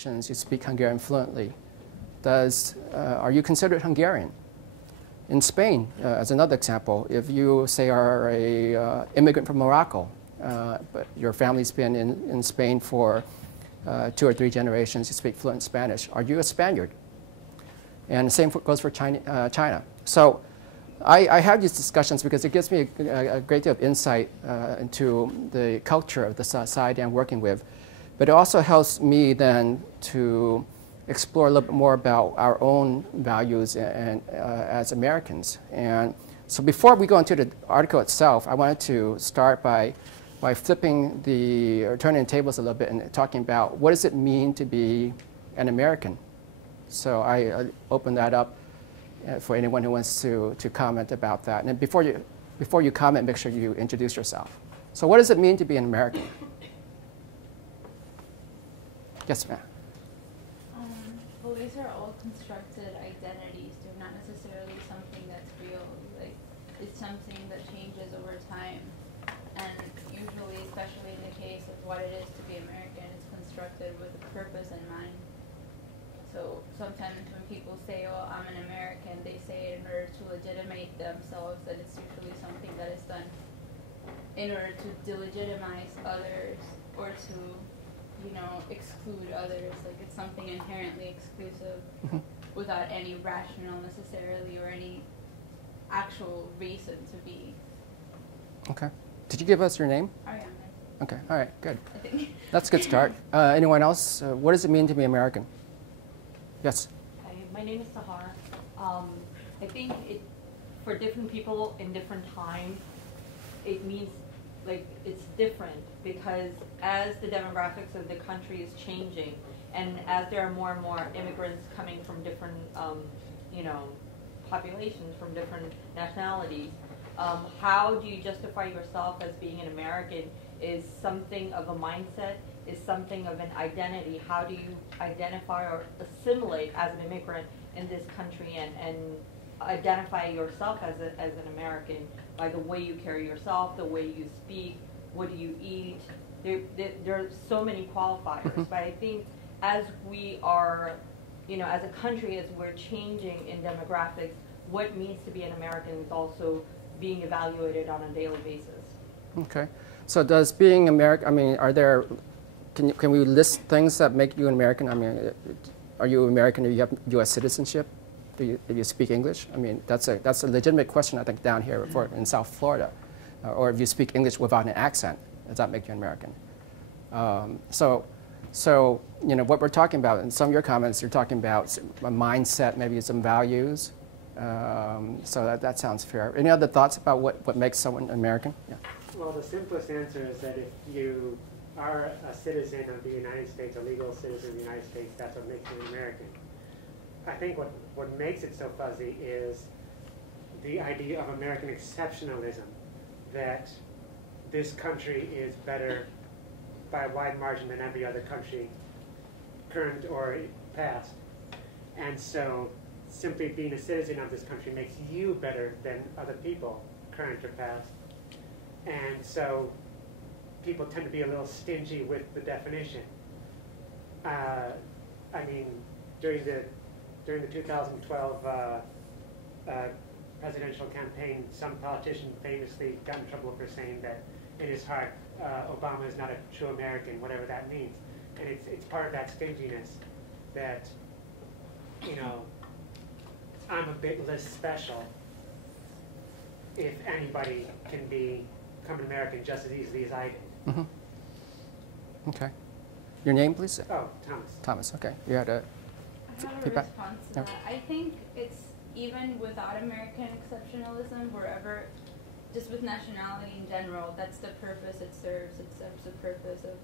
generations, you speak Hungarian fluently. Are you considered Hungarian? In Spain, as another example, if you say are a immigrant from Morocco, but your family's been in Spain for 2 or 3 generations, you speak fluent Spanish, are you a Spaniard? And the same goes for China. So I have these discussions because it gives me a great deal of insight into the culture of the society I'm working with. But it also helps me then to explore a little bit more about our own values as Americans. And so before we go into the article itself, I wanted to start by flipping or turning the tables a little bit and talking about what does it mean to be an American. So I open that up for anyone who wants to comment about that. And before you comment, make sure you introduce yourself. So what does it mean to be an American? Yes, ma'am. Well, these are all constructed identities. They're not necessarily something that's real. Like, it's something that changes over time. And usually, especially in the case of what it is to be American, it's constructed with a purpose in mind. So sometimes when people say, oh, I'm an American, they say it in order to legitimate themselves, that it's usually something that is done in order to delegitimize others or to, exclude others. Like, it's something inherently exclusive without any rational necessarily or any actual reason to be. Okay. Did you give us your name? Oh, yeah. Okay. All right. Good. I think. That's a good start. Anyone else? What does it mean to be American? Yes. Hi, my name is Sahar. I think for different people in different times, it means it's different because as the demographics of the country is changing, and as there are more and more immigrants coming from different, populations from different nationalities, how do you justify yourself as being an American is something of a mindset, is something of an identity. How do you identify or assimilate as an immigrant in this country and identify yourself as an American by the way you carry yourself, the way you speak, what do you eat? There are so many qualifiers, but I think as we are, as a country, as we're changing in demographics, what it means to be an American is also being evaluated on a daily basis. Okay. So does being American, can we list things that make you an American? Are you American if you have U.S. citizenship? Do you speak English? That's a legitimate question, I think, down here in South Florida. Or if you speak English without an accent, does that make you an American? So what we're talking about, in some of your comments, you're talking about a mindset, maybe some values. So that sounds fair. Any other thoughts about what makes someone American? Yeah. Well, the simplest answer is that if you are a citizen of the United States, a legal citizen of the United States, that's what makes you an American. I think what makes it so fuzzy is the idea of American exceptionalism, that this country is better by a wide margin than every other country, current or past. And so simply being a citizen of this country makes you better than other people, current or past. And so people tend to be a little stingy with the definition. During the 2012 presidential campaign, some politician famously got in trouble for saying that in his heart, Obama is not a true American, whatever that means. And it's part of that stinginess that, I'm a bit less special if anybody can become an American just as easily as I did. Mm-hmm. Okay. Your name, please? Oh, Thomas. Thomas, okay. You had a feedback? Response to that. I think it's even without American exceptionalism, wherever, just with nationality in general, that's the purpose it serves. It serves the purpose of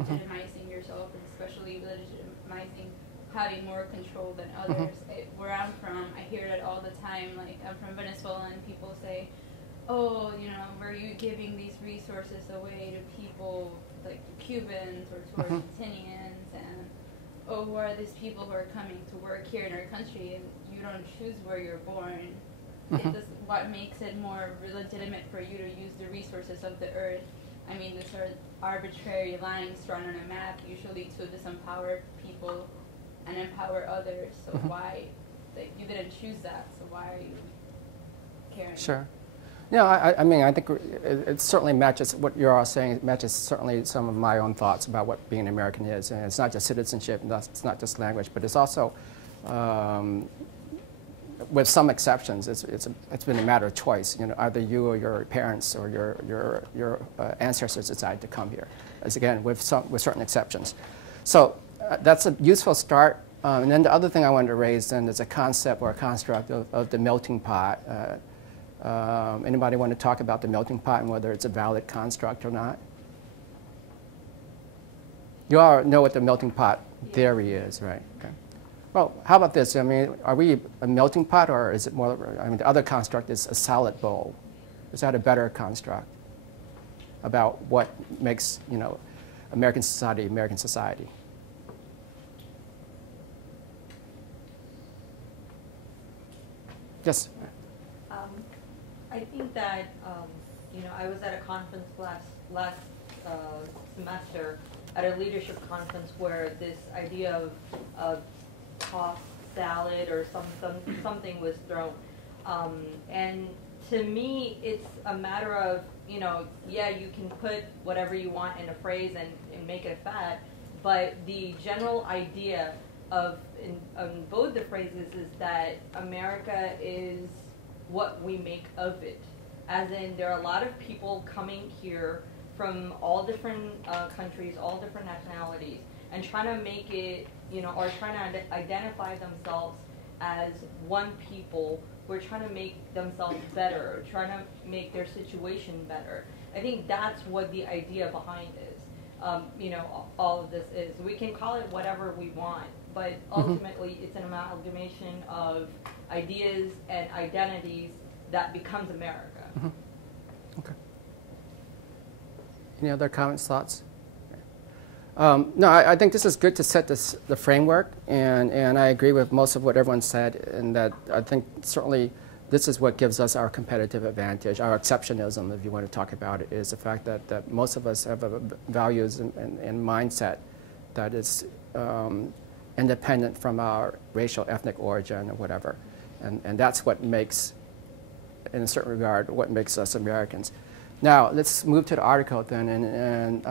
legitimizing yourself, and especially legitimizing having more control than others. Where I'm from, I hear that all the time. Like, I'm from Venezuela, and people say, oh, were you giving these resources away to people like Cubans or to Argentinians, and oh, who are these people who are coming to work here in our country, and you don't choose where you're born. It does, what makes it more legitimate for you to use the resources of the earth I mean, these are arbitrary lines drawn on a map, usually to disempower people and empower others. So why, like, you didn't choose that, so why are you caring? Sure. Yeah, I mean, I think it certainly matches what you're all saying. It matches certainly some of my own thoughts about what being American is. And it's not just citizenship, it's not just language, but it's also, with some exceptions, it's been a matter of choice. You know, either you or your parents or your ancestors decide to come here. As again, with certain exceptions. So that's a useful start. And then the other thing I wanted to raise then is a concept or a construct of the melting pot. Anybody want to talk about the melting pot and whether it's a valid construct or not? You all know what the melting pot theory is, right? Okay. Well, how about this? I mean, are we a melting pot, or is it more? I mean, the other construct is a salad bowl. Is that a better construct about what makes, you know, American society American society? Yes. I think that you know, I was at a conference last semester at a leadership conference where this idea of tossed salad or something was thrown, and to me it's a matter of, you know, yeah, you can put whatever you want in a phrase and make it a fad, but the general idea of in both the phrases is that America is what we make of it. As in, there are a lot of people coming here from all different countries, all different nationalities, and trying to make it, you know, or trying to identify themselves as one people who are trying to make themselves better, trying to make their situation better. I think that's what the idea behind is. You know, all of this is. We can call it whatever we want, but ultimately it's an amalgamation of ideas and identities that becomes America. Okay. Any other comments, thoughts? No, I think this is good to set the framework, and I agree with most of what everyone said, in that I think certainly this is what gives us our competitive advantage, our exceptionalism, if you want to talk about it, is the fact that most of us have values and mindset that is independent from our racial, ethnic origin or whatever. And that's what makes, in a certain regard, what makes us Americans. Now, let's move to the article then, and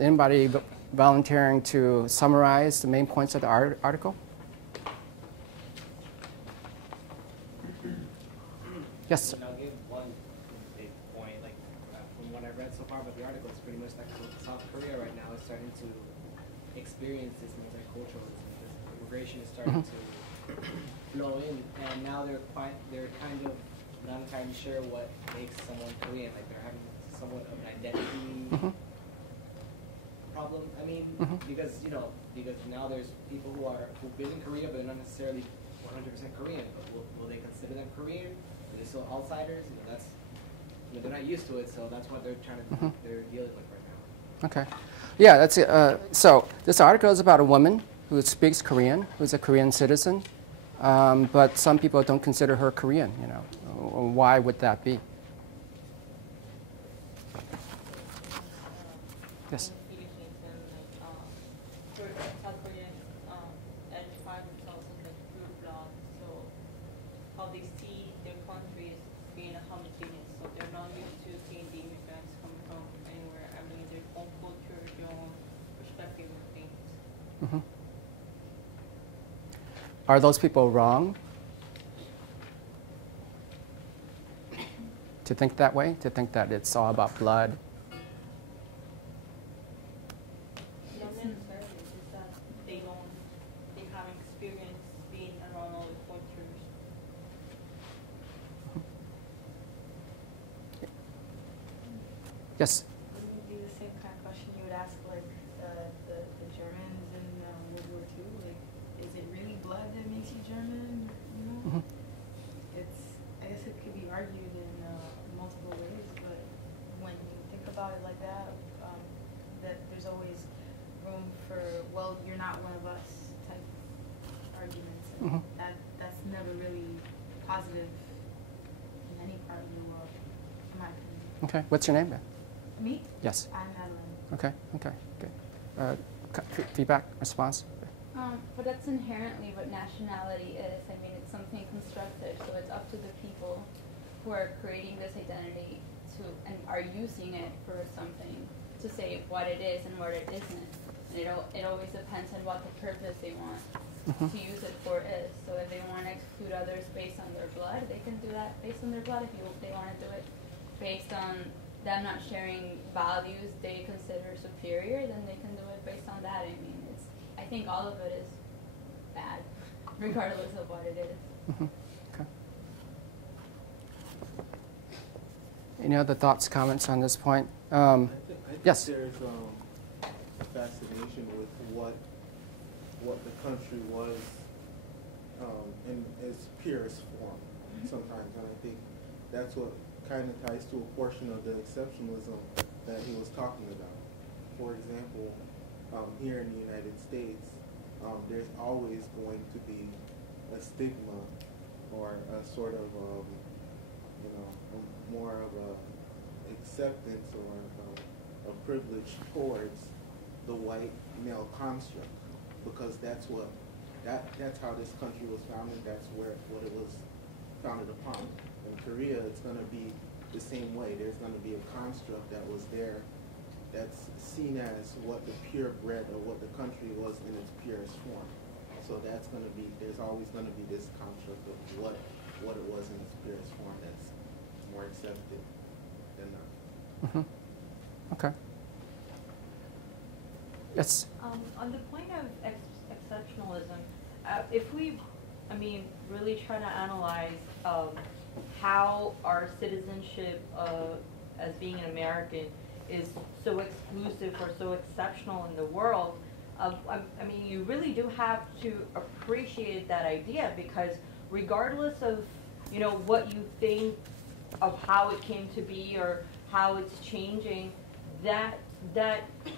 anybody volunteering to summarize the main points of the article? Yes, sir. I'll give one big point, like from what I've read so far about the article, it's pretty much like South Korea right now is starting to experience this multiculturalism. This immigration is starting to flow in, and now they're kind of not entirely sure what makes someone Korean. Like they're having somewhat of an identity problem. I mean, because now there's people who've been in Korea but they're not necessarily 100% Korean. But will they consider them Korean? Are they still outsiders? You know, they're not used to it, so that's what they're they're dealing with right now. Okay. Yeah, that's it. So this article is about a woman who speaks Korean, who's a Korean citizen, but some people don't consider her Korean. You know, why would that be? Yes. South Koreans identify themselves as like blue blood, so how they see their country is being a homogeneous, so they're not used to seeing the immigrants coming from anywhere. I mean, their own culture, their own perspective of things. Are those people wrong to think that way? To think that it's all about blood? Not necessarily, it's just that they haven't experienced being around all the cultures. Yes. Wouldn't it be the same kind of question you would ask like the Germans in World War II? Like, is it really blood that makes you German? You know, I guess it could be argued in multiple ways, but when you think about it like that, that there's always room for, well, you're not one of us type arguments, and that's never really positive in any part of the world, in my opinion. Okay. What's your name, Ben? Me? Yes. I'm Madeline. Okay. Okay. Good. Feedback, response. But that's inherently what nationality is. I mean, it's something constructed, so it's up to the people who are creating this identity and are using it for something to say what it is and what it isn't. And it always depends on what the purpose they want to use it for is. So if they want to exclude others based on their blood, they can do that based on their blood. If they want to do it based on them not sharing values they consider superior, then they can do it based on that. I mean, I think all of it is bad, regardless of what it is. Okay. Any other thoughts, comments on this point? I think Yes. There's a fascination with what the country was in its purest form sometimes, and I think that's what kind of ties to a portion of the exceptionalism that he was talking about. For example, here in the United States, there's always going to be a stigma or a sort of, more of a acceptance or a privilege towards the white male construct, because that's how this country was founded. That's what it was founded upon. In Korea, it's going to be the same way. There's going to be a construct that was there that's seen as what the purebred or what the country was in its purest form. So that's going to be, there's always going to be this construct of what it was in its purest form that's more accepted than not. Okay. Yes. On the point of exceptionalism, if we, really try to analyze how our citizenship as being an American is so exclusive or so exceptional in the world, you really do have to appreciate that idea, because regardless of, what you think of how it came to be or how it's changing, that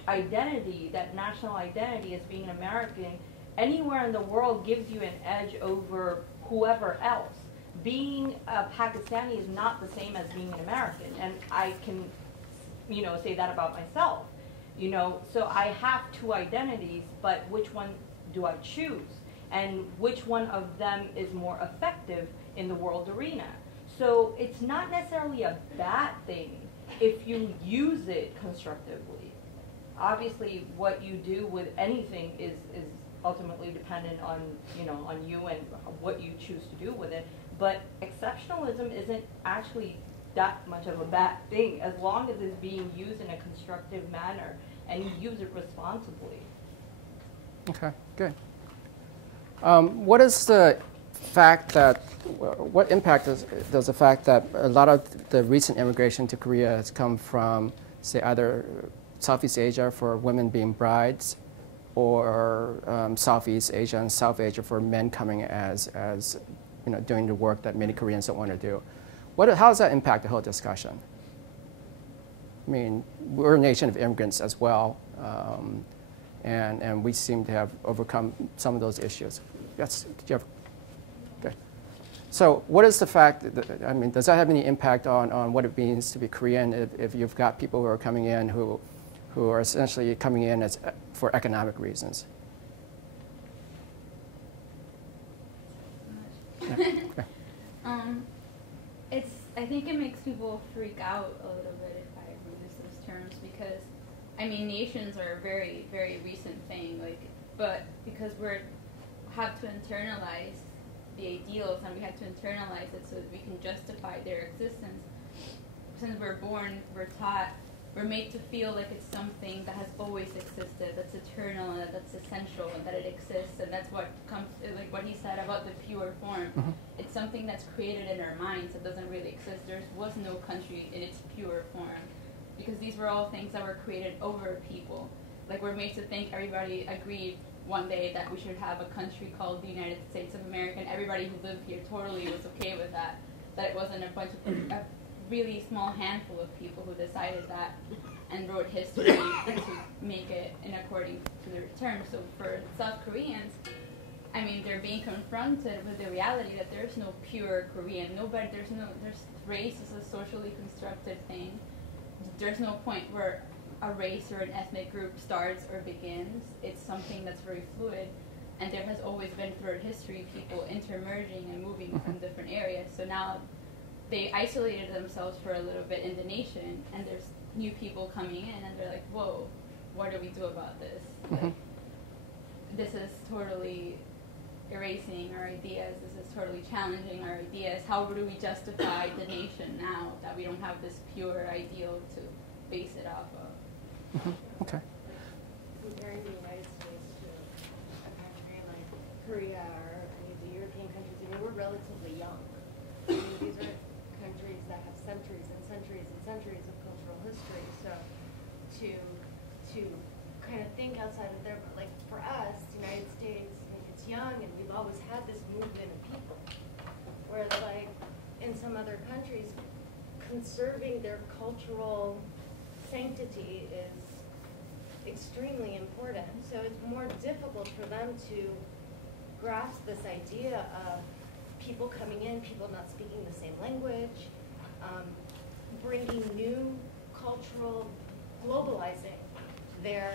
identity, that national identity as being an American, anywhere in the world gives you an edge over whoever else. Being a Pakistani is not the same as being an American, and I can, say that about myself. So I have two identities, but which one do I choose? And which one of them is more effective in the world arena? So it's not necessarily a bad thing if you use it constructively. Obviously, what you do with anything is ultimately dependent on, on you and what you choose to do with it. But exceptionalism isn't actually that much of a bad thing, as long as it's being used in a constructive manner and you use it responsibly. Okay, good. What is the fact that, what impact does the fact that a lot of the recent immigration to Korea has come from, say, either Southeast Asia for women being brides, or Southeast Asia and South Asia for men coming as doing the work that many Koreans don't want to do? How does that impact the whole discussion? I mean, we're a nation of immigrants as well, and we seem to have overcome some of those issues. Yes, did you have? Okay. So what is the fact, does that have any impact on what it means to be Korean if you've got people who are coming in who are essentially coming in for economic reasons? Yeah. Okay. I think it makes people freak out a little bit if I use those terms, because nations are a very, very recent thing, but because we have to internalize the ideals and we have to internalize it so that we can justify their existence. Since we're born, we're taught, we're made to feel like it's something that has always existed, that's eternal, and that's essential, and that it exists, and that's what comes, like what he said about the pure form. Mm-hmm. It's something that's created in our minds that doesn't really exist. There was no country in its pure form, because these were all things that were created over people. Like, we're made to think everybody agreed one day that we should have a country called the United States of America, and everybody who lived here totally was okay with that it wasn't a bunch of a really small handful of people who decided that and wrote history to make it in according to their terms. So for South Koreans, they're being confronted with the reality that there's no pure Korean. There's race is a socially constructed thing. there's no point where a race or an ethnic group starts or begins. It's something that's very fluid, and there has always been throughout history people intermerging and moving from different areas. So now they isolated themselves for a little bit in the nation, and there's new people coming in, and they're like, whoa, what do we do about this? Like, this is totally erasing our ideas. This is totally challenging our ideas. How do we justify the nation now that we don't have this pure ideal to base it off of? Okay. Comparing the United States to a country like Korea or any of the European countries, I mean, we're relatively young. I mean, these are countries that have centuries and centuries and centuries of cultural history. So to kind of think outside of their, like for us, the United States, I mean, it's young and we've always had this movement of people. Whereas like in some other countries, conserving their cultural sanctity is extremely important. So it's more difficult for them to grasp this idea of people coming in, people not speaking the same language, bringing new cultural, globalizing their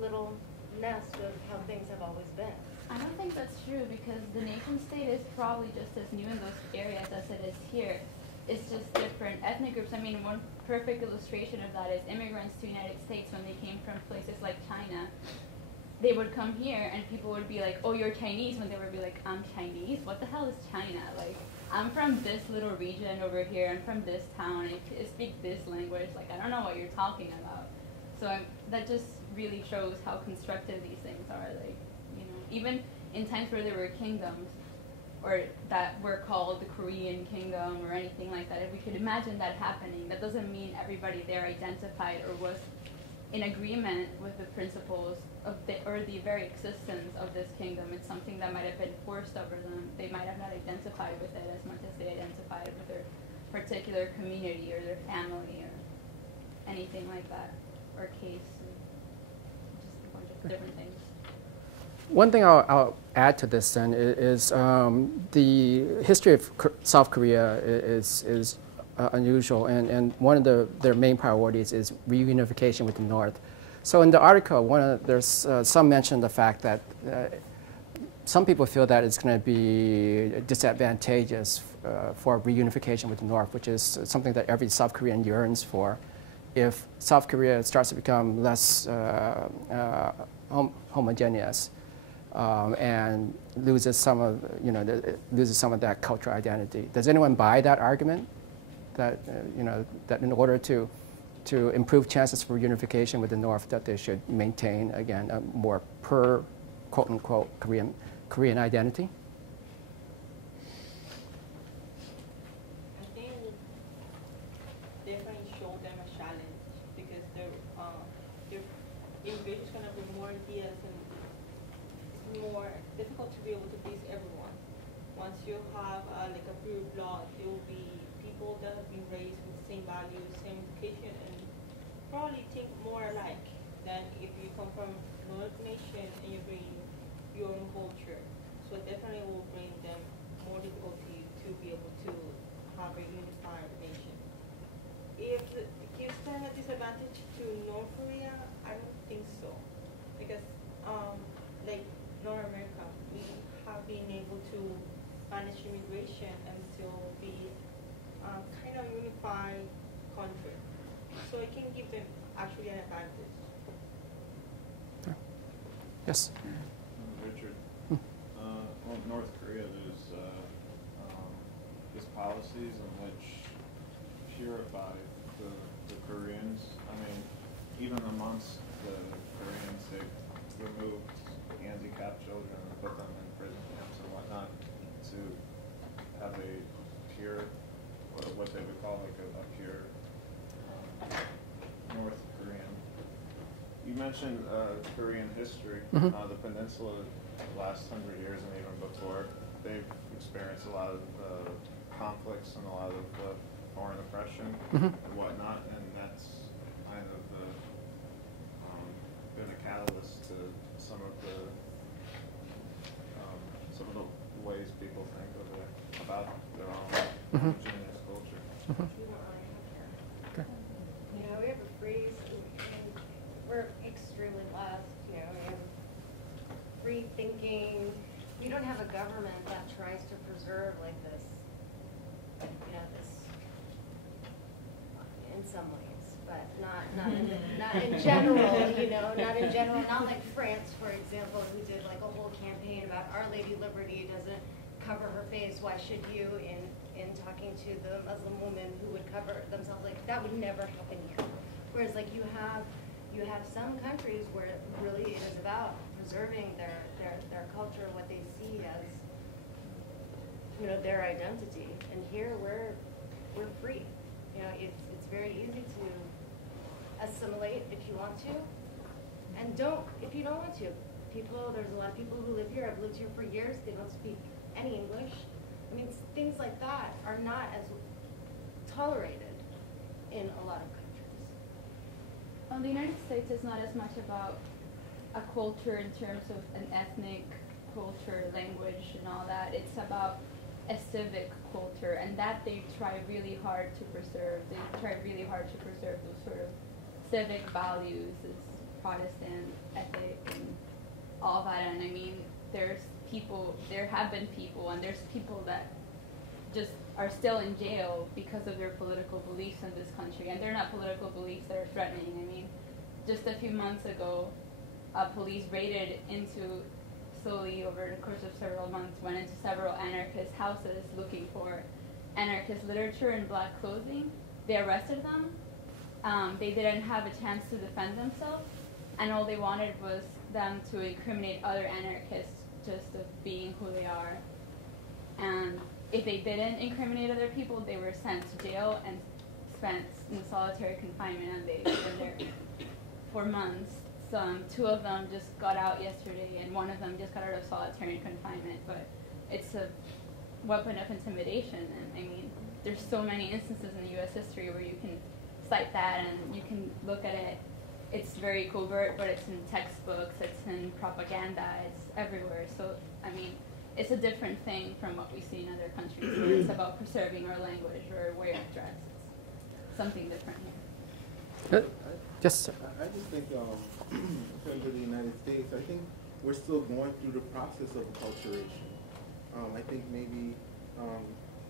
little nest of how things have always been. I don't think that's true, because the nation state is probably just as new in those areas as it is here. It's just different ethnic groups. I mean, one perfect illustration of that is immigrants to the United States when they came from places like China. They would come here and people would be like, oh, you're Chinese, when they would be like, I'm Chinese? What the hell is China? Like, I'm from this little region over here, I'm from this town, I speak this language, like, I don't know what you're talking about. So that just really shows how constructive these things are. Like, you know, even in times where there were kingdoms, or that were called the Korean kingdom or anything like that, if we could imagine that happening, that doesn't mean everybody there identified or was in agreement with the principles of the very existence of this kingdom. It's something that might have been forced over them. They might have not identified with it as much as they identified with their particular community or their family or anything like that, or case, just a bunch of different things. One thing I'll add to this then is the history of South Korea is unusual, and one of their main priorities is reunification with the North. So in the article, there's some mention of the fact that some people feel that it's going to be disadvantageous for reunification with the North, which is something that every South Korean yearns for. If South Korea starts to become less homogeneous, and loses some of that cultural identity. Does anyone buy that argument? That that in order to improve chances for unification with the North, that they should maintain again a more quote unquote Korean identity? I think it will definitely show them a challenge, because their immigration is going to bring more ideas, and it's more difficult to be able to please everyone. Once you have like a pure blood, there will be people that have been raised with the same values, same education, and probably think more alike than if you come from another nation and you bring your own culture. So it definitely will bring them more difficulty to be able to have a unified nation. If it gives them a disadvantage to North Korea, I don't think so. Because like North America, we have been able to manage immigration and still be kind of unified country. So it can give them actually an advantage. Yes. Richard, well, North Korea, there's policies in which purify the Koreans. I mean, even amongst the Koreans, they removed handicapped children and put them in prison camps and whatnot to have a pure, what they would call like a pure North Korean. You mentioned Korean history. Mm-hmm. The peninsula, the last 100 years and even before, they've experienced a lot of conflicts and a lot of foreign oppression and whatnot, and that's kind of been a catalyst to some of the ways people think of it, about their own indigenous culture. Okay. you don't have a government that tries to preserve like this, this in some ways, but not in general, not in general, not like France, for example, who did like a whole campaign about Our Lady Liberty doesn't cover her face, why should you, in talking to the Muslim woman who would cover themselves, like that would never happen here. Whereas like you have some countries where really it is about preserving their culture, what they see as their identity. And here we're free. It's very easy to assimilate if you want to, and don't if you don't want to. There's a lot of people who live here. I've lived here for years. They don't speak any English. I mean, things like that are not as tolerated in a lot of countries. Well, the United States is not as much about a culture in terms of an ethnic culture, language, and all that. It's about a civic culture, and that they try really hard to preserve. They try really hard to preserve those sort of civic values, this Protestant ethic, and all that. And I mean, there have been people, and there's people that just are still in jail because of their political beliefs in this country, and they're not political beliefs that are threatening. I mean, just a few months ago, police raided into, slowly over the course of several months, went into several anarchist houses looking for anarchist literature in black clothing. They arrested them. They didn't have a chance to defend themselves, and all they wanted was them to incriminate other anarchists just of being who they are. And if they didn't incriminate other people, they were sent to jail and spent in solitary confinement, and they were there for months. Two of them just got out yesterday, and one of them just got out of solitary confinement. But it's a weapon of intimidation, and I mean, there's so many instances in U.S. history where you can cite that, and you can look at it. It's very covert, but it's in textbooks, it's in propaganda, it's everywhere. So, I mean, it's a different thing from what we see in other countries. Where it's about preserving our language or way of dress. It's something different here. Just I just think, in terms of the United States, I think we're still going through the process of acculturation. I think maybe,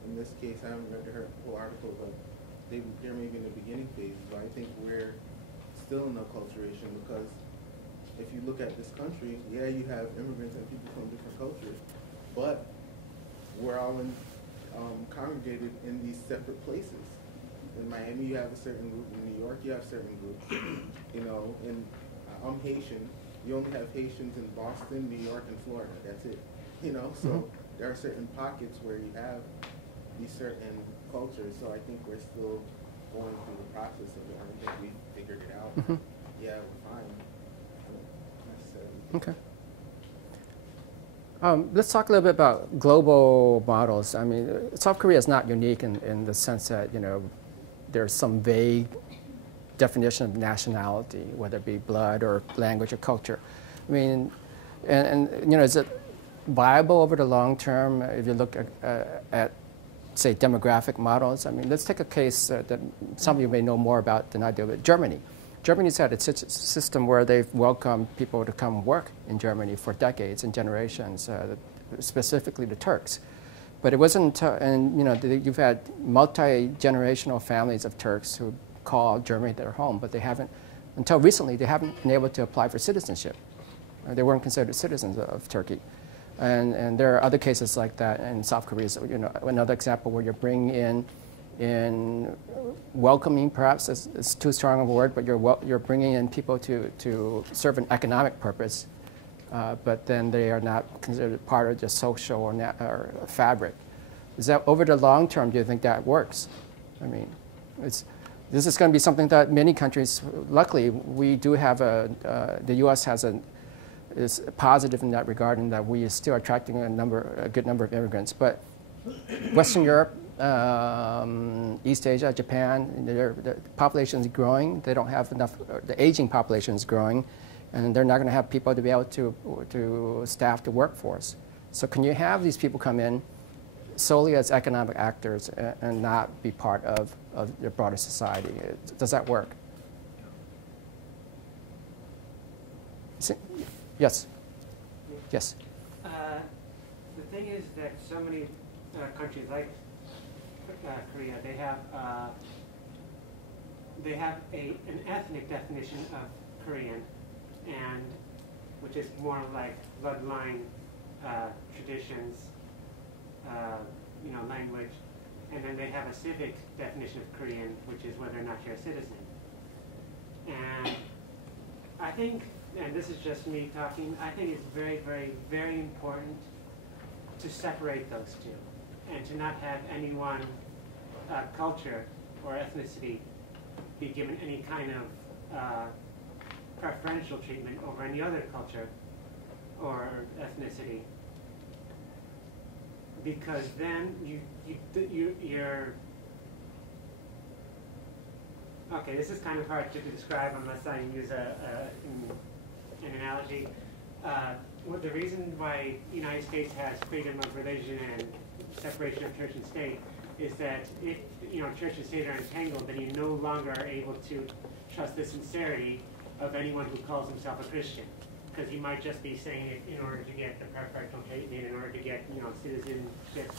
in this case, I haven't read the whole article, but they're maybe in the beginning phase. But I think we're still in acculturation, because if you look at this country, yeah, you have immigrants and people from different cultures, but we're all congregated in these separate places. In Miami, you have a certain group. In New York, you have certain groups. And I'm Haitian. You only have Haitians in Boston, New York, and Florida. That's it. So there are certain pockets where you have these certain cultures. So I think we're still going through the process of it. I don't think we figured it out. Yeah, we're fine. I don't necessarily. Okay. Let's talk a little bit about global models. I mean, South Korea is not unique in the sense that, there's some vague definition of nationality, whether it be blood or language or culture. I mean, and is it viable over the long term if you look at say, demographic models? I mean, let's take a case that some of you may know more about than I do, but Germany. Germany's had a system where they've welcomed people to come work in Germany for decades and generations, specifically the Turks. But it wasn't, you've had multi-generational families of Turks who call Germany their home, but they haven't, until recently, they haven't been able to apply for citizenship. They weren't considered citizens of Turkey. And there are other cases like that in South Korea. So, another example where you're bringing in welcoming, perhaps is too strong of a word, but you're bringing in people to serve an economic purpose, but then they are not considered part of the social or fabric. Is that over the long term? Do you think that works? I mean, this is going to be something that many countries. Luckily, we do have the U.S. is positive in that regard, in that we are still attracting a good number of immigrants. But Western Europe, East Asia, Japan, the population is growing. They don't have enough. The aging population is growing, and they're not going to have people to be able to staff the workforce. So can you have these people come in solely as economic actors and not be part of the broader society? Does that work? Yes. Yes. the thing is that so many countries like Korea, they have an ethnic definition of Korean, and which is more like bloodline, traditions, language, and then they have a civic definition of Korean, which is whether or not you're a citizen. And I think, and this is just me talking, I think it's very, very, very important to separate those two, and to not have any one culture or ethnicity be given any kind of preferential treatment over any other culture or ethnicity, because then you're okay. This is kind of hard to describe unless I use an analogy. The reason why the United States has freedom of religion and separation of church and state is that if church and state are entangled, then you no longer are able to trust the sincerity of anyone who calls himself a Christian, because he might just be saying it in order to get the preferential treatment, in order to get citizenship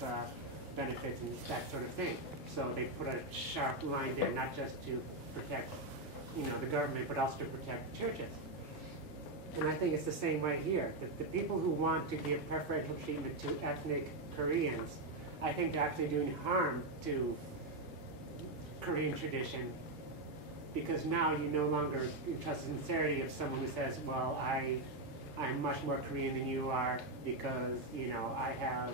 benefits and that sort of thing. So they put a sharp line there, not just to protect the government, but also to protect the churches. And I think it's the same way here. The people who want to give preferential treatment to ethnic Koreans, I think they're actually doing harm to Korean tradition, because now you no longer trust the sincerity of someone who says, well, I'm much more Korean than you are because, I have,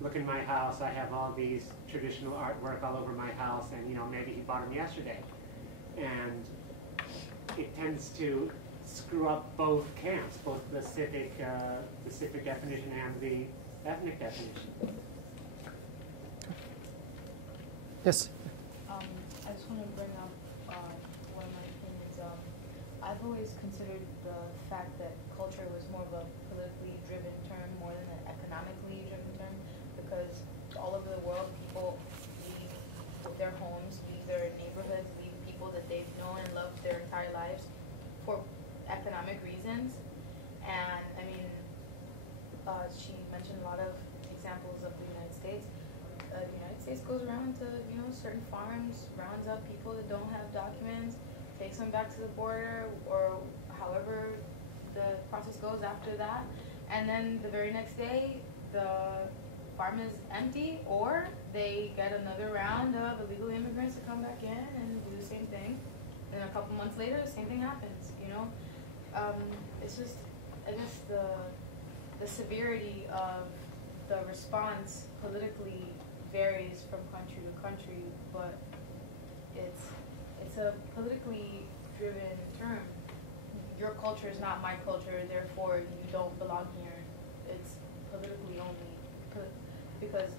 look in my house, I have all these traditional artwork all over my house, and, maybe he bought them yesterday. And it tends to screw up both camps, both the civic definition and the ethnic definition. Yes? I just want to bring up one of my opinions. I've always considered the fact that culture was more of a politically driven term more than an economically driven term, because all over the world people leave their homes, leave their neighborhoods, leave people that they've known and loved their entire lives for economic reasons. And I mean, she mentioned a lot of examples of the United States. The United States goes around to certain farms, rounds up people that don't have documents, takes them back to the border, or however the process goes after that, and then the very next day the farm is empty, or they get another round of illegal immigrants to come back in and do the same thing, and a couple months later the same thing happens. It's just, I guess the severity of the response politically varies from country to country, but it's a politically driven term. Your culture is not my culture, therefore you don't belong here. It's politically only, because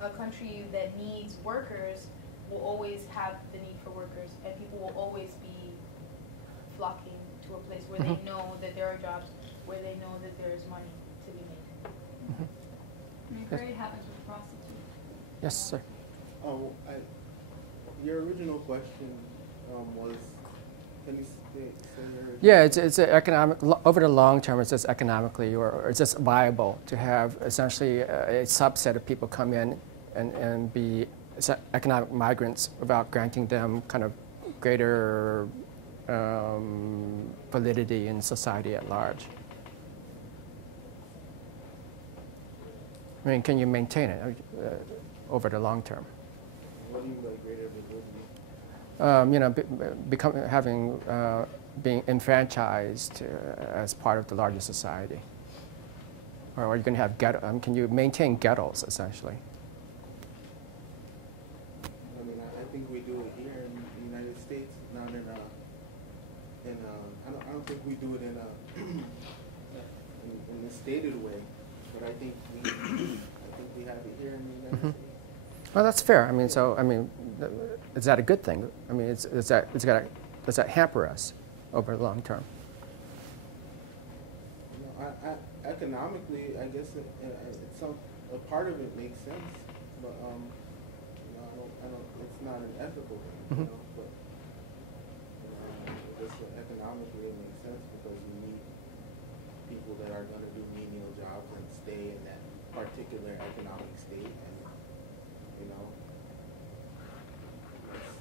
a country that needs workers will always have the need for workers, and people will always be flocking to a place where they know that there are jobs, where they know that there is money to be made. It very happens with prostitutes. Yes, sir. Oh, your original question was, can you say your... Yeah, it's an economic, over the long term, it's just economically or it's just viable to have essentially a subset of people come in and be economic migrants without granting them kind of greater validity in society at large. I mean, can you maintain it over the long term? What do you mean by greater validity? Being enfranchised as part of the larger society. Or are you going to have ghetto? Can you maintain ghettos, essentially? I mean, I think we do it here in the United States, not I don't think we do it in a stated way, but I think we have it here in the United States. Well, that's fair. I mean, is that a good thing? I mean, does that hamper us over the long term? Economically, I guess a part of it makes sense, but it's not an ethical thing, but just economically it makes sense because you need people that are going to do menial jobs and stay in that particular economic state, and you know, that's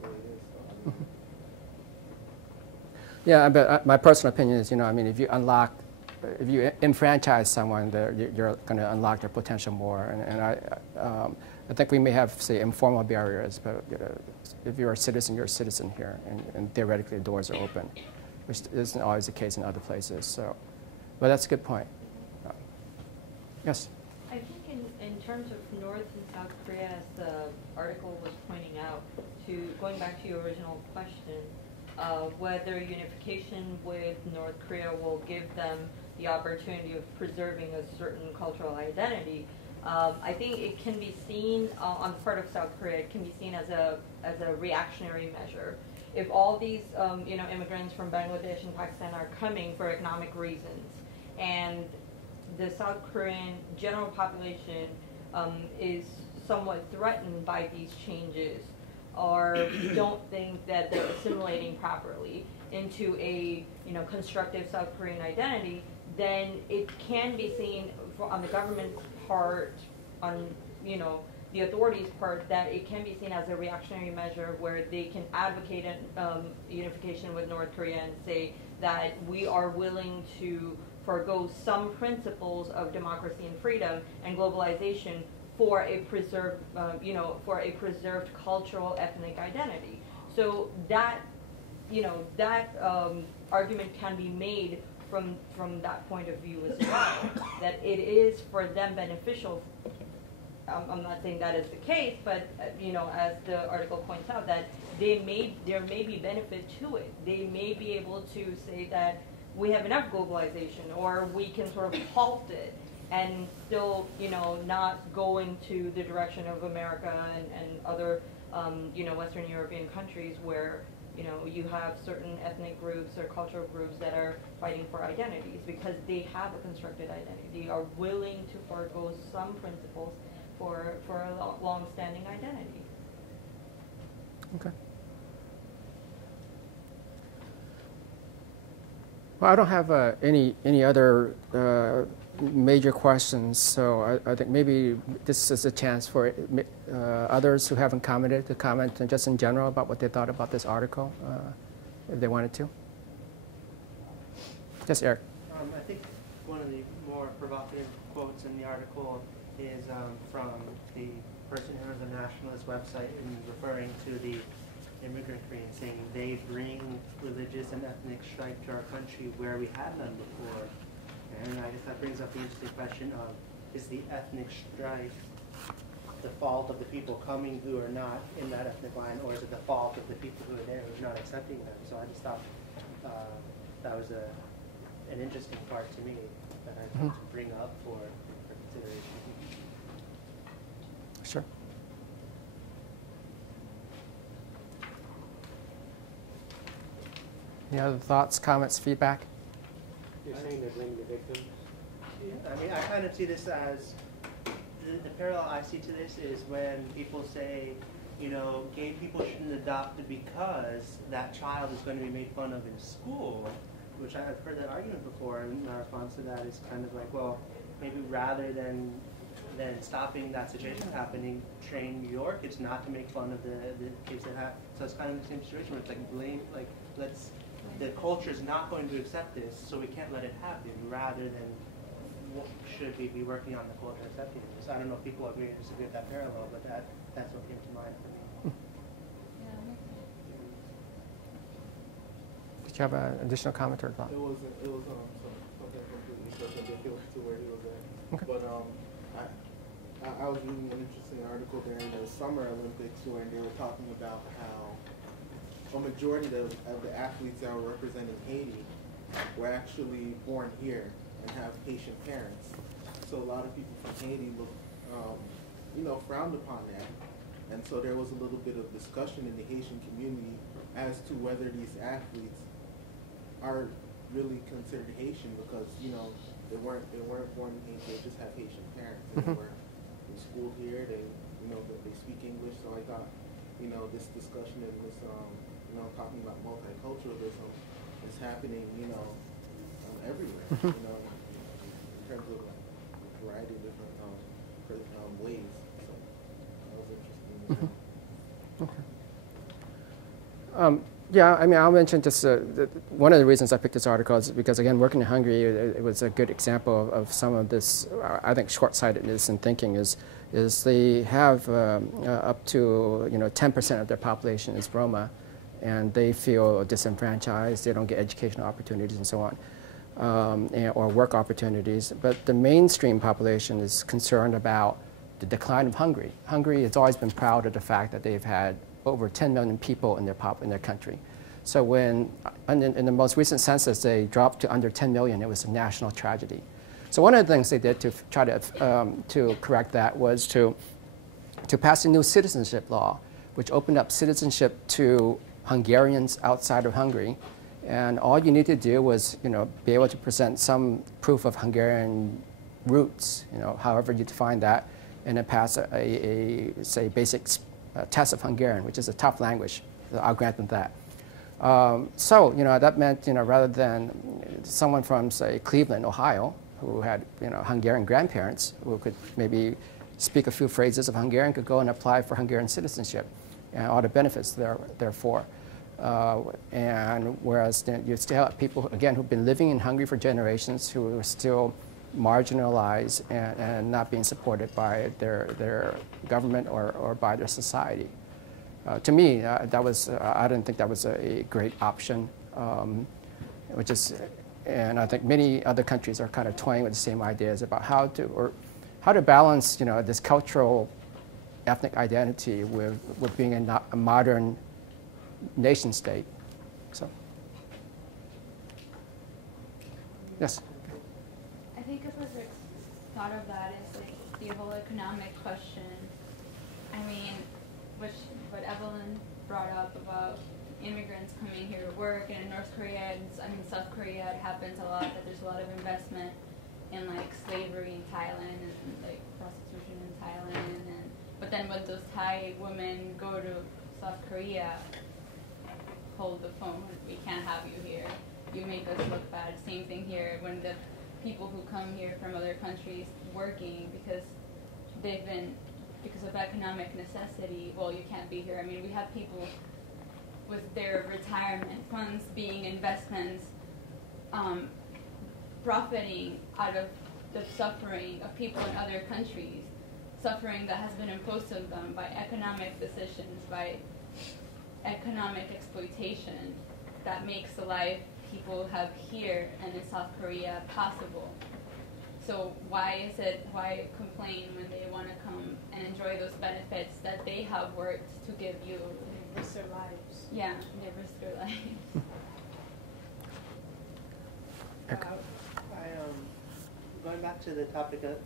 what it is. So, I mean, Yeah, but my personal opinion is, I mean, if you enfranchise someone, you're going to unlock their potential more. And I think we may have, say, informal barriers, but if you're a citizen, you're a citizen here, and theoretically the doors are open, which isn't always the case in other places. So, but that's a good point. Yes. I think in terms of North and South Korea, as the article was pointing out, going back to your original question, whether unification with North Korea will give them the opportunity of preserving a certain cultural identity. I think it can be seen on the part of South Korea. It can be seen as a reactionary measure. If all these immigrants from Bangladesh and Pakistan are coming for economic reasons, and the South Korean general population is somewhat threatened by these changes, or don't think that they're assimilating properly into a constructive South Korean identity, then it can be seen on the government's part, on the authorities' part, that it can be seen as a reactionary measure where they can advocate unification with North Korea and say that we are willing to forego some principles of democracy and freedom and globalization for a preserved, cultural ethnic identity. So that, argument can be made from that point of view as well. That it is for them beneficial. I'm not saying that is the case, but as the article points out, that there may be benefit to it. They may be able to say that we have enough globalization, or we can sort of halt it and still, not going to the direction of America and other, Western European countries where, you have certain ethnic groups or cultural groups that are fighting for identities because they have a constructed identity, are willing to forego some principles for a long-standing identity. Okay. Well, I don't have any other major questions, so I think maybe this is a chance for others who haven't commented to comment just in general about what they thought about this article, if they wanted to. Yes, Eric. I think one of the more provocative quotes in the article is from the person who runs the nationalist website and referring to the immigrant Koreans, saying they bring religious and ethnic strife to our country where we had none before. And I guess that brings up the interesting question of, is the ethnic strife the fault of the people coming who are not in that ethnic line, or is it the fault of the people who are there who's not accepting them? So I just thought that was an interesting part to me that I thought to bring up for consideration. Sure. Any other thoughts, comments, feedback? You're saying they're blaming the victim? I mean, I kind of see this as, the parallel I see to this is when people say, gay people shouldn't adopt because that child is going to be made fun of in school, which I've heard that argument before, and my response to that is kind of like, well, maybe rather than stopping that situation happening, train your kids not to make fun of the kids that have. So it's kind of the same situation where it's like blame, like the culture is not going to accept this, so we can't let it happen, rather than should we be working on the culture accepting this. I don't know if people agree or disagree with that parallel, but that's what came to mind for me. Did you have an additional comment or thought? It was something completely perpendicular to where he was at. Okay. But I was reading an interesting article during the Summer Olympics where they were talking about how a majority of the athletes that were representing Haiti were actually born here and have Haitian parents. So a lot of people from Haiti look, frowned upon that. And so there was a little bit of discussion in the Haitian community as to whether these athletes are really considered Haitian because, they weren't born in Haiti, they just have Haitian parents. And they were in school here, they speak English. So I thought, this discussion and this, talking about multiculturalism is happening, everywhere, in terms of a variety of different ways. So that was interesting. Yeah, I mean, I'll mention just one of the reasons I picked this article is because, again, working in Hungary, it was a good example of some of this, I think, short-sightedness in thinking is they have up to 10% of their population is Roma, and they feel disenfranchised. They don't get educational opportunities and so on, or work opportunities. But the mainstream population is concerned about the decline of Hungary. Hungary has always been proud of the fact that they've had over 10 million people in their country. So when, in the most recent census, they dropped to under 10 million, it was a national tragedy. So one of the things they did to try to correct that was to pass a new citizenship law, which opened up citizenship to Hungarians outside of Hungary. And all you need to do was, be able to present some proof of Hungarian roots, however you define that, and then pass a say, basic test of Hungarian, which is a tough language. So I'll grant them that. So, that meant, rather than someone from, say, Cleveland, Ohio, who had, Hungarian grandparents who could maybe speak a few phrases of Hungarian, could go and apply for Hungarian citizenship and all the benefits therefore. And whereas you still have people, again, who've been living in Hungary for generations who are still marginalized and not being supported by their government or by their society. To me, that was I didn't think that was a great option, and I think many other countries are kind of toying with the same ideas about how to balance this cultural ethnic identity with being a modern nation state. So, yes. I think a perfect thought of that is like the whole economic question. I mean, what Evelyn brought up about immigrants coming here to work, and in North Korea and South Korea, it happens a lot that there's a lot of investment in like slavery in Thailand and like prostitution in Thailand, but then when those Thai women go to South Korea, hold the phone, we can't have you here. You make us look bad. Same thing here when the people who come here from other countries working because of economic necessity, well, you can't be here. I mean, we have people with their retirement funds being investments, profiting out of the suffering of people in other countries, suffering that has been imposed on them by economic decisions, by economic exploitation that makes the life people have here and in South Korea possible. So why complain when they want to come and enjoy those benefits that they have worked to give you? They risk their lives. Yeah, they risk their lives. Going back to the topic of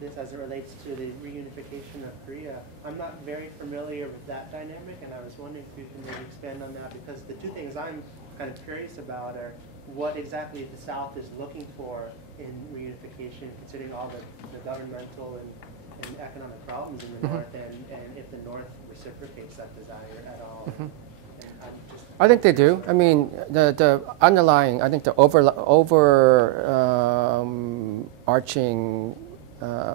this as it relates to the reunification of Korea, I'm not very familiar with that dynamic, and I was wondering if you can maybe expand on that, because the two things I'm kind of curious about are what exactly the South is looking for in reunification, considering all the governmental and economic problems in the North, and if the North reciprocates that desire at all. I think they do. I mean, the underlying, I think the overarching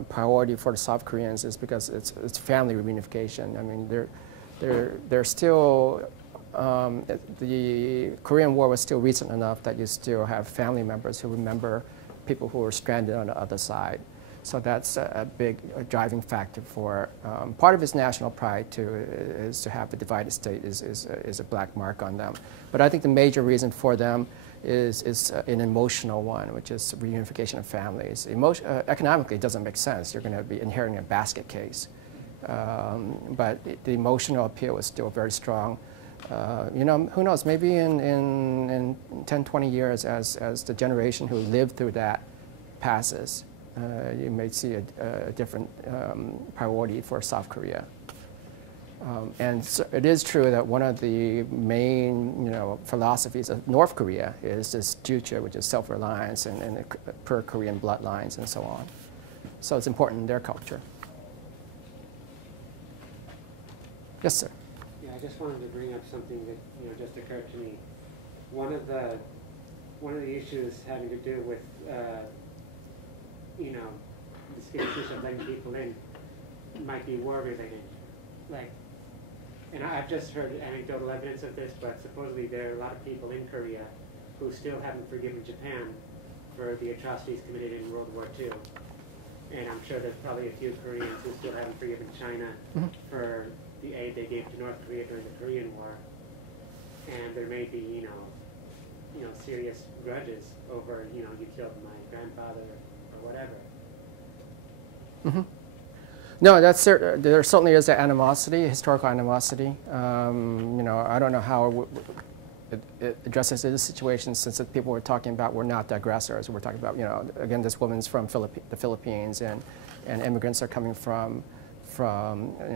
priority for the South Koreans is because it's family reunification. I mean, they're still the Korean War was still recent enough that you still have family members who remember people who were stranded on the other side. So that's a big driving factor for part of his national pride is to have the divided state is a black mark on them. But I think the major reason for them is an emotional one, which is reunification of families. Economically, it doesn't make sense. You're going to be inheriting a basket case. But the emotional appeal is still very strong. Who knows, maybe in 10, 20 years as the generation who lived through that passes, you may see a different priority for South Korea. And so it is true that one of the main philosophies of North Korea is this juche, which is self-reliance and per-Korean bloodlines and so on. So it's important in their culture. Yes, sir. Yeah, I just wanted to bring up something that just occurred to me. One of the issues having to do with this issue of letting people in might be war related. Like, and I've just heard anecdotal evidence of this, but supposedly there are a lot of people in Korea who still haven't forgiven Japan for the atrocities committed in World War II. And I'm sure there's probably a few Koreans who still haven't forgiven China for the aid they gave to North Korea during the Korean War. And there may be, you know, serious grudges over, you killed my grandfather or whatever. Mm-hmm. No, there certainly is an animosity, historical animosity. I don't know how it addresses this situation, since people were talking about we're not the aggressors. We're talking about, again, this woman's from the Philippines, and immigrants are coming from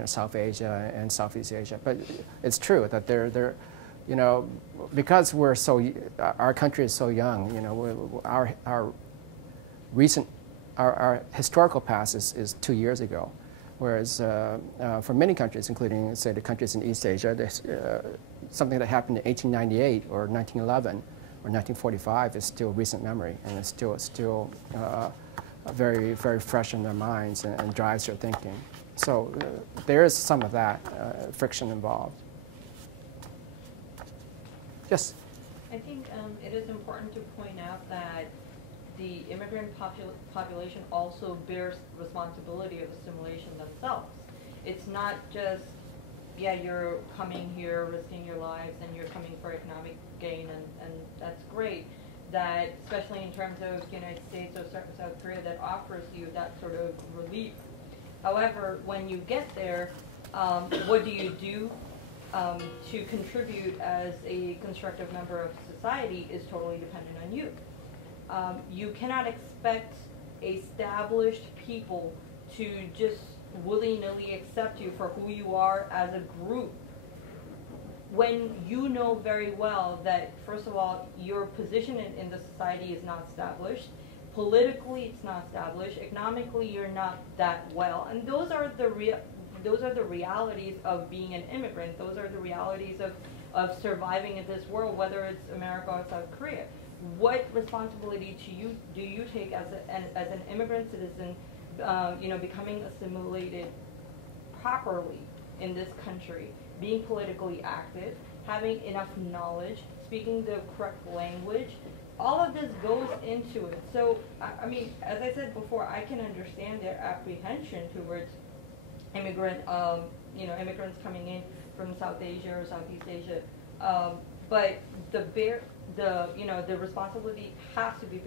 South Asia and Southeast Asia. But it's true that they're because our country is so young, our historical past is 2 years ago. Whereas for many countries, including, say, the countries in East Asia, something that happened in 1898 or 1911 or 1945 is still recent memory, and it's still very, very fresh in their minds and drives their thinking. So there is some of that friction involved. Yes? I think it is important to point out that the immigrant population also bears responsibility of assimilation themselves. It's not just, yeah, you're coming here, risking your lives, and you're coming for economic gain, and that's great. That, especially in terms of the United States or South Korea, that offers you that sort of relief. However, when you get there, what do you do to contribute as a constructive member of society is totally dependent on you. You cannot expect established people to just willy-nilly accept you for who you are as a group, when you know very well that, first of all, your position in the society is not established, politically it's not established, economically you're not that well, and those are the realities of being an immigrant. Those are the realities of surviving in this world, whether it's America or South Korea. What responsibility do you take as an immigrant citizen, becoming assimilated properly in this country, being politically active, having enough knowledge, speaking the correct language? All of this goes into it. So, I mean, as I said before, I can understand their apprehension towards immigrants coming in from South Asia or Southeast Asia, but the responsibility has to be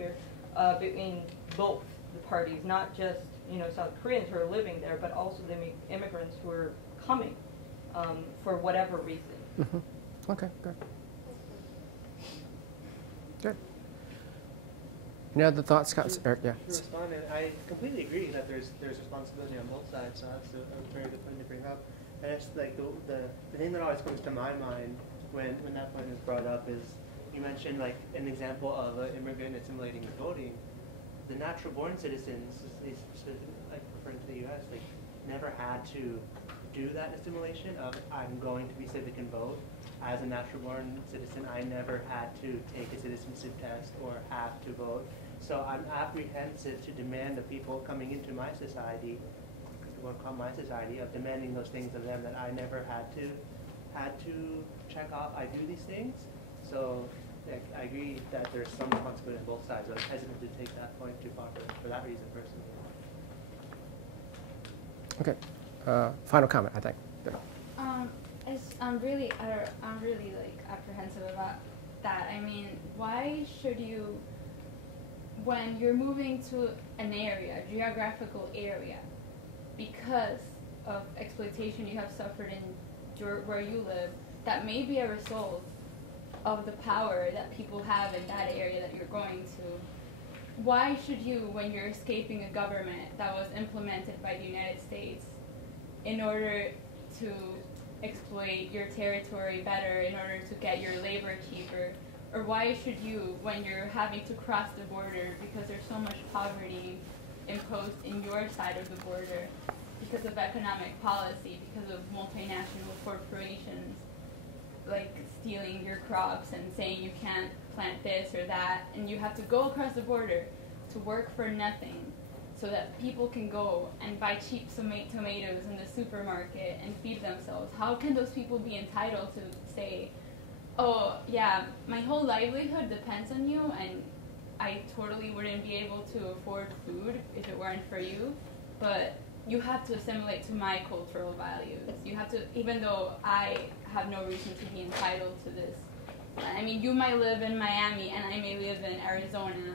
between both the parties, not just South Koreans who are living there, but also the immigrants who are coming for whatever reason. Mm-hmm. Okay, good. Good. Any other thoughts, Scott? Yeah. To respond, I completely agree that there's responsibility on both sides. So that's a very good point to bring up. And it's like the thing that always comes to my mind when that point is brought up is, you mentioned like an example of an immigrant assimilating and voting. The natural-born citizens, like referring to the U.S., like never had to do that assimilation of I'm going to be civic and vote. As a natural-born citizen, I never had to take a citizenship test or have to vote. So I'm apprehensive to demand of people coming into my society, of demanding those things of them that I never had to check off. I do these things. So I agree that there's some responsibility on both sides. I'm hesitant to take that point too far for that reason personally. Okay. Final comment, I think. Yeah. I'm really like apprehensive about that. I mean, why should you, when you're moving to an area, a geographical area, because of exploitation you have suffered in where you live, that may be a result of the power that people have in that area that you're going to, why should you, when you're escaping a government that was implemented by the United States in order to exploit your territory better, in order to get your labor cheaper, or why should you, when you're having to cross the border because there's so much poverty imposed in your side of the border because of economic policy, because of multinational corporations like stealing your crops and saying you can't plant this or that, and you have to go across the border to work for nothing so that people can go and buy cheap tomatoes in the supermarket and feed themselves, how can those people be entitled to say, oh, yeah, my whole livelihood depends on you, and I totally wouldn't be able to afford food if it weren't for you, but you have to assimilate to my cultural values. You have to, even though I have no reason to be entitled to this. I mean, you might live in Miami and I may live in Arizona,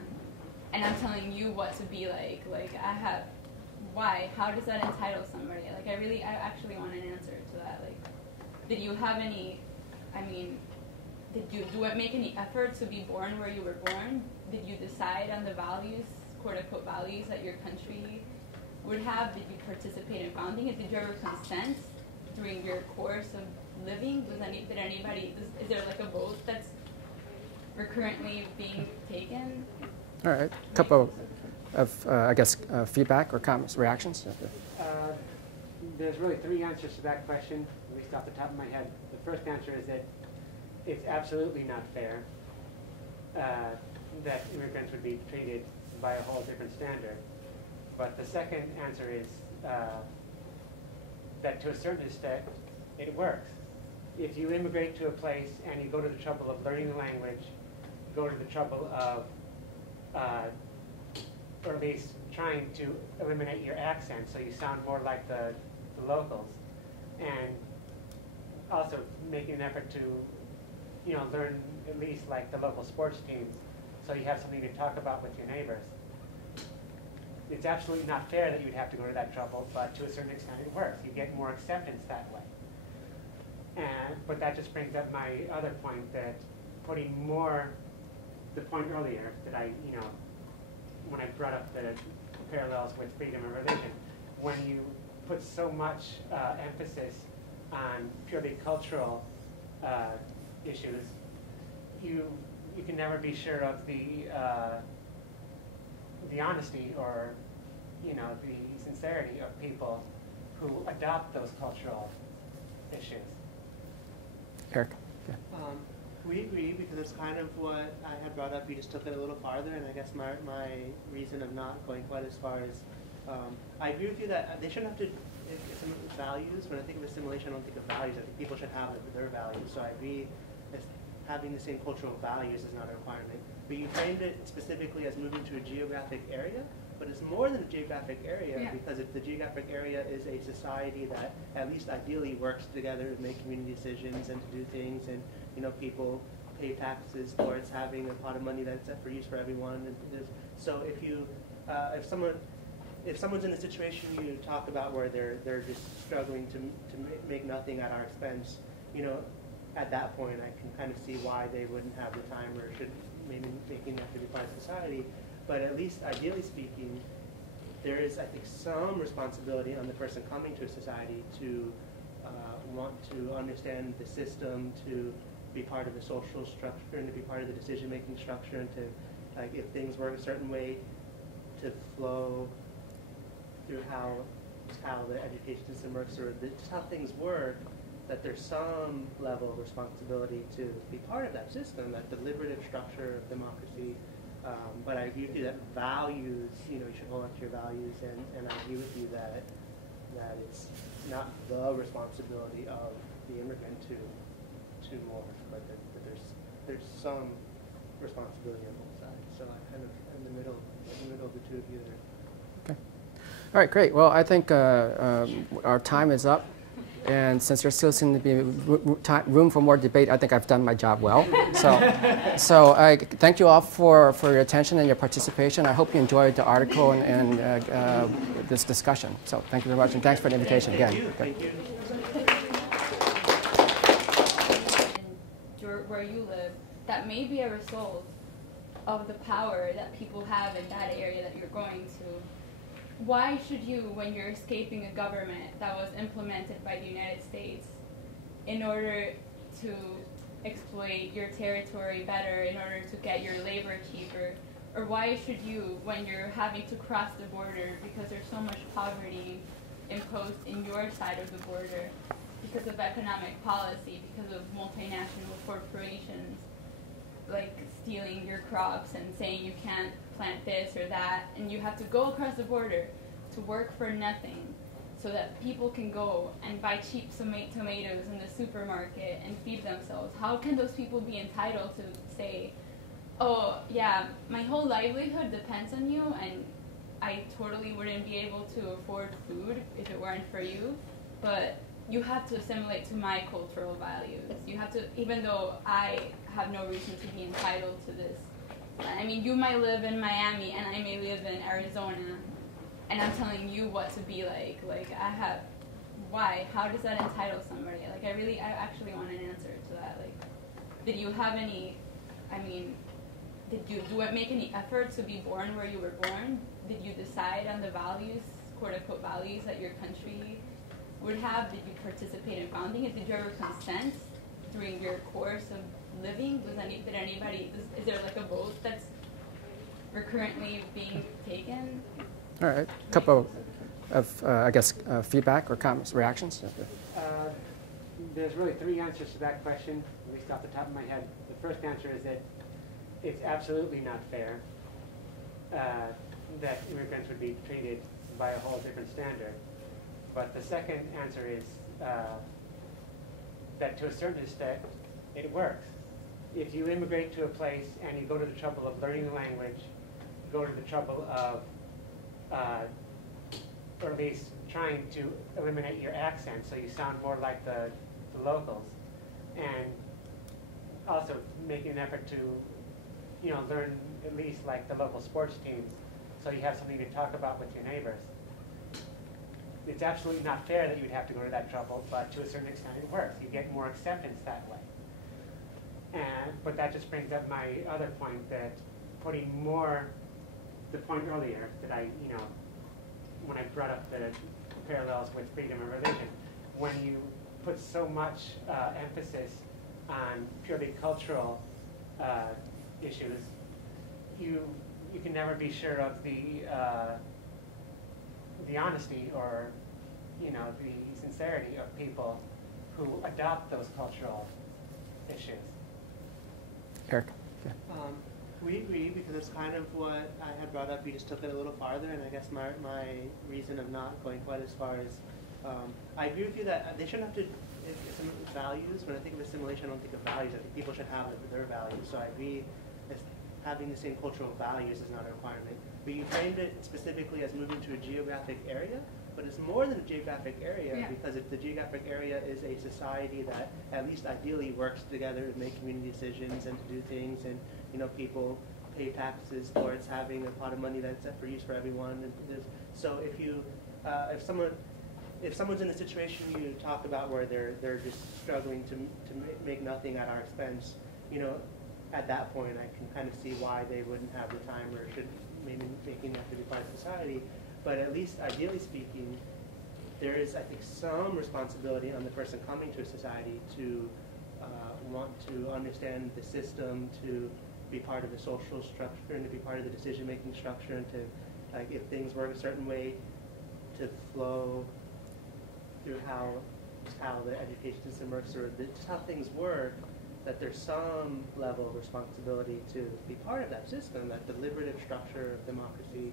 and I'm telling you what to be like. Like, why? How does that entitle somebody? Like, I actually want an answer to that. Like, did you have any, I mean, did you make any effort to be born where you were born? Did you decide on the values, quote-unquote values, that your country would have? Did you participate in founding it? Did you ever consent during your course of living? Did anybody, is there like a vote that's recurrently being taken? All right, a couple of, I guess, feedback or comments, reactions? There's really three answers to that question, at least off the top of my head. The first answer is that it's absolutely not fair that immigrants would be treated by a whole different standard. But the second answer is that to a certain extent, it works. If you immigrate to a place and you go to the trouble of learning the language, go to the trouble of, or at least trying to eliminate your accent so you sound more like the locals, and also making an effort to, learn at least like the local sports teams so you have something to talk about with your neighbors. It's absolutely not fair that you'd have to go to that trouble, but to a certain extent it works. You get more acceptance that way. But that just brings up my other point, that putting more, the point earlier that when I brought up the parallels with freedom of religion, when you put so much emphasis on purely cultural issues, you can never be sure of the honesty or the sincerity of people who adopt those cultural issues. Eric? Yeah. We agree, because it's kind of what I had brought up. You just took it a little farther, and I guess my reason of not going quite as far is, I agree with you that they shouldn't have to, values, when I think of assimilation, I don't think of values. I think people should have their values. So I agree, having the same cultural values is not a requirement. But you framed it specifically as moving to a geographic area, but it's more than a geographic area, because if the geographic area is a society that at least ideally works together to make community decisions and to do things, and people pay taxes towards having a pot of money that's set for use for everyone. And so if someone's in a situation you talk about where they're just struggling to make nothing at our expense, at that point I can kind of see why they wouldn't have the time or should maybe making that to be part of society. But at least ideally speaking, there is, I think, some responsibility on the person coming to a society to want to understand the system, to be part of the social structure, and to be part of the decision-making structure, and to, like, if things work a certain way, to flow through how the education system works, or just how things work, that there's some level of responsibility to be part of that system, that deliberative structure of democracy. But I agree with you that values, you should hold on to your values, and I agree with you that it's not the responsibility of the immigrant to more, but that there's some responsibility on both sides. So I kind of am in the middle of the two of you there. Okay. All right, great. Well, I think our time is up. And since there still seems to be room for more debate, I think I've done my job well. So I thank you all for your attention and your participation. I hope you enjoyed the article and this discussion. So thank you very much, and thanks for the invitation again. Thank you. Where you live, that may be a result of the power that people have in that area that you're going to. Why should you, when you're escaping a government that was implemented by the United States in order to exploit your territory better, in order to get your labor cheaper, or why should you, when you're having to cross the border because there's so much poverty imposed in your side of the border because of economic policy, because of multinational corporations like stealing your crops and saying you can't plant this or that, and you have to go across the border to work for nothing so that people can go and buy cheap tomatoes in the supermarket and feed themselves. How can those people be entitled to say, oh, yeah, my whole livelihood depends on you, and I totally wouldn't be able to afford food if it weren't for you, but you have to assimilate to my cultural values. You have to, even though I have no reason to be entitled to this. I mean, you might live in Miami and I may live in Arizona, and I'm telling you what to be like. Like, why? How does that entitle somebody? Like, I actually want an answer to that. Like, did you have any, did you make any effort to be born where you were born? Did you decide on the values, quote unquote values, that your country would have? Did you participate in founding it? Did you ever consent during your course of living? Is there like a vote that's currently being taken? All right, a couple of, feedback or comments, reactions? There's really three answers to that question, at least off the top of my head. The first answer is that it's absolutely not fair that immigrants would be treated by a whole different standard. But the second answer is that to a certain extent, it works. If you immigrate to a place and you go to the trouble of learning the language, go to the trouble of, or at least trying to eliminate your accent so you sound more like the locals, and also making an effort to, learn at least like the local sports teams so you have something to talk about with your neighbors. It's absolutely not fair that you'd have to go to that trouble, but to a certain extent it works. You get more acceptance that way. But that just brings up my other point, that putting more, the point earlier that when I brought up the parallels with freedom of religion, when you put so much emphasis on purely cultural issues, you can never be sure of the honesty or the sincerity of people who adopt those cultural issues. Eric? Yeah. We agree, because it's kind of what I had brought up. You just took it a little farther, and I guess my reason of not going quite as far as I agree with you that they shouldn't have to values. When I think of assimilation, I don't think of values. I think people should have their values. So I agree that having the same cultural values is not a requirement. But you framed it specifically as moving to a geographic area. But it's more than a geographic area, because if the geographic area is a society that at least ideally works together to make community decisions and to do things, and people pay taxes towards having a pot of money that's for use for everyone. And so if someone's in a situation you talk about where they're just struggling to make nothing at our expense, at that point I can kind of see why they wouldn't have the time or should maybe making that to be part of society. But at least ideally speaking, there is, I think, some responsibility on the person coming to a society to want to understand the system, to be part of the social structure, and to be part of the decision-making structure, and to, like, if things work a certain way, to flow through how the education system works, or just how things work, that there's some level of responsibility to be part of that system, that deliberative structure of democracy.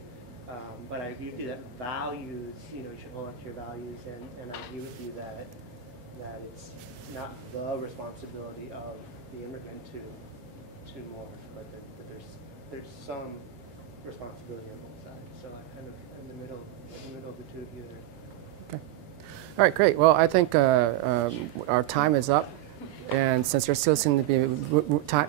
But I agree with you that values, you should hold on to your values, and I agree with you that it's not the responsibility of the immigrant to more, but that there's some responsibility on both sides. So I kind of in the middle of the two of you there. Okay. All right, great. Well, I think our time is up. And since there still seems to be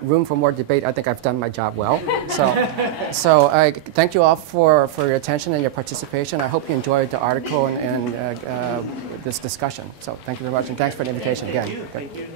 room for more debate, I think I've done my job well. So I thank you all for your attention and your participation. I hope you enjoyed the article and this discussion. So thank you very much, and thanks for the invitation again. Thank you.